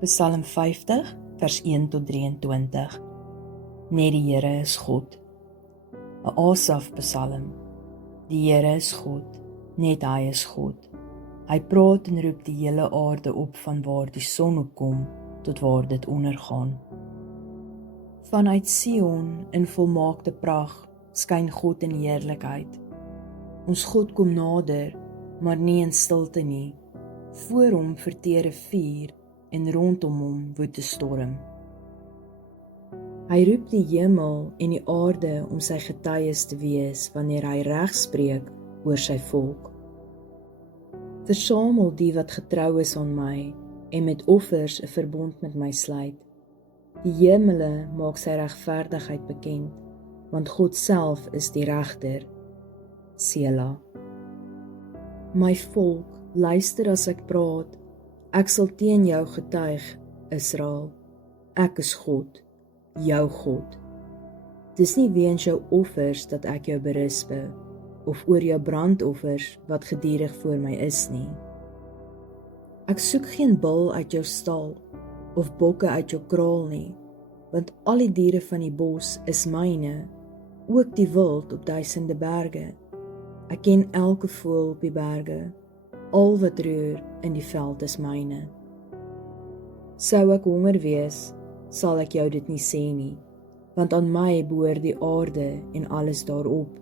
Psalm 50, vers 1 tot 23. Net die Here is God. 'n Asaf Psalm. Die Here is God, net hy is God. Hy praat en roep die hele aarde op van waar die son opkom tot waar dit ondergaan. Vanuit Sion in volmaakte pragt skyn God in heerlikheid. Ons God kom nader, maar nie in stilte nie. Voor hom verteer 'n vuur en rondom hom woed 'n storm. Hy roep die hemel en die aarde om sy getuies te wees wanneer hy reg spreek oor sy volk. Versamel die wat getrou is aan my en met offers 'n verbond met my sluit. Die hemele maak sy regverdigheid bekend, want God self is die regter. Sela. My volk, luister as ek praat. Ek sal teen jou getuig, Israel. Ek is God, jou God. Dis nie weens jou offers dat ek jou berispe, of oor jou brandoffers wat gedurig voor my is nie. Ek soek geen bul uit jou stal, of bokke uit jou kraal nie, want al die diere van die bos is myne, ook die wild op duisende berge. Ek ken elke voël op die berge, al wat roer in die veld is myne. Sou ek honger wees, sal ek jou dit nie sê nie, want aan my behoort die aarde en alles daarop.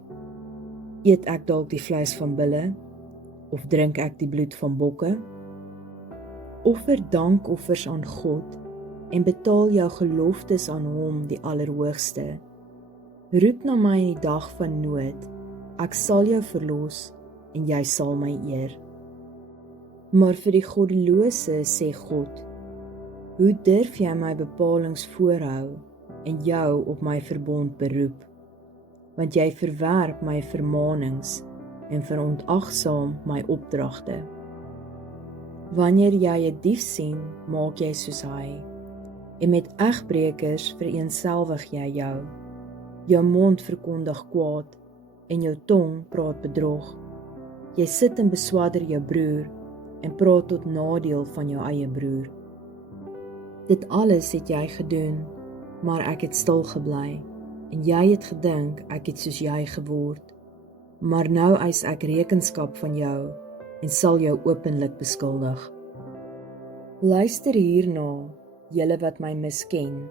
Eet ek dalk die vleis van bulle, of drink ek die bloed van bokke? Offer dankoffers aan God, en betaal jou geloftes aan hom die Allerhoogste. Roep na my in die dag van nood, ek sal jou verlos, en jy sal my eer. Maar vir die goddelose sê God, hoe durf jy my bepalings voorhou, en jou op my verbond beroep? Want jy verwerp my vermaanings, en verontagsaam my opdragte. Wanneer jy 'n dief sien, maak jy soos hy, en met egbrekers vereenselwig jy jou. Jou mond verkondig kwaad, en jou tong praat bedrog. Jy sit en beswadder jou broer, en praat tot nadeel van jou eie broer. Dit alles het jy gedoen, maar ek het stil gebly, en jy het gedink ek het soos jy geword. Maar nou eis ek rekenskap van jou, en sal jou openlik beskuldig. Luister hierna, julle wat my misken,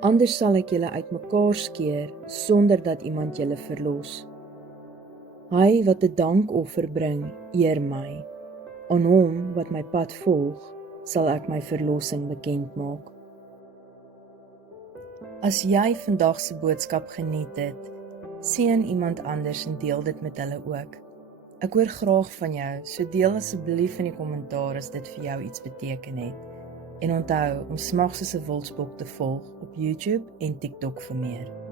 anders sal ek julle uitmekaar skeer, sonder dat iemand julle verlos. Hy wat 'n dankoffer bring, eer my. Aan hom wat my pad volg, sal ek my verlossing bekend maak. As jy vandag se boodskap geniet het, seën iemand anders en deel dit met hulle ook. Ek hoor graag van jou, so deel asseblief in die kommentaar as dit vir jou iets beteken het. En onthou om Smag soos 'n wildsbok te volg op YouTube en TikTok vir meer.